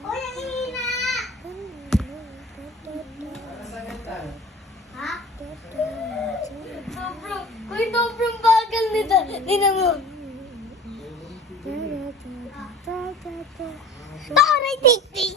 Uy, ang hina! Ha? Sobrang, uy, sobrang bagal nito. Tingnan mo. Aray, tik-tik.